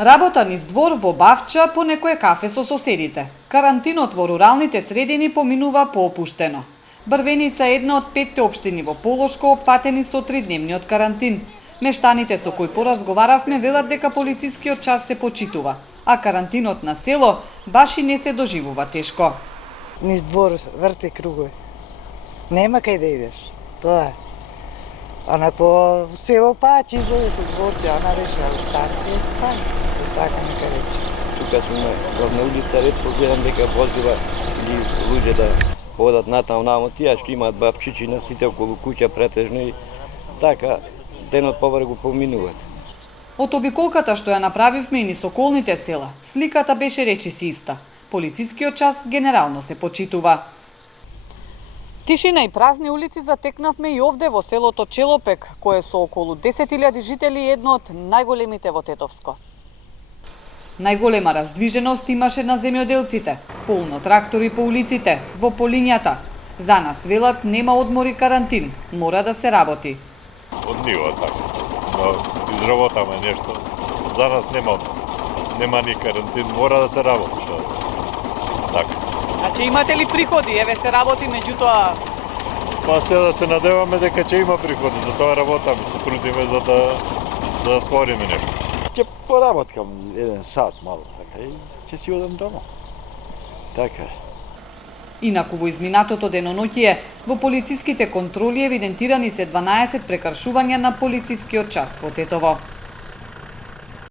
Работа низ двор во Бавча по некое кафе со соседите. Карантинот во руралните средини поминува поопуштено. Брвеница е една од 5 општини во Полошко опфатени со 3-дневниот карантин. Мештаните со кои поразговаравме велат дека полицискиот час се почитува, а карантинот на село баш и не се доживува тешко. Низ двор врти кругови. Нема кај да идеш. Тоа е. А на по село па ќе излезеш од дворче, а на реше стација и стане. Да сакам нека рече. Тука сум на главна улица, ретко гледам дека возила или луѓе да ходат натаму, тие што имаат бабчичи на сите околу куќа претежно и така денот повреме го поминуваат. Од обиколката што ја направивме и низ околните села, сликата беше речиси иста. Полицискиот час генерално се почитува. Тишина и празни улици затекнавме и овде во селото Челопек, кое со околу 10.000 жители е едно од најголемите во Тетовско. Најголема раздвиженост имаше на земјоделците, полно трактори по улиците, во полињата. За нас велат нема одмор и карантин, мора да се работи. Од нива така, но изработаме нешто. За нас нема ни карантин, мора да се работи. Така. Значи имате ли приходи? Еве се работи, меѓутоа... Па се да се надеваме дека ќе има приходи, затоа работаме, се трудиме за да створиме нешто. Ќе поработкам 1 сат мало, така и ќе си одам дома. Така е. Инаку во изминатото деноноќие во полициските контроли евидентирани се 12 прекршувања на полицискиот час во Тетово.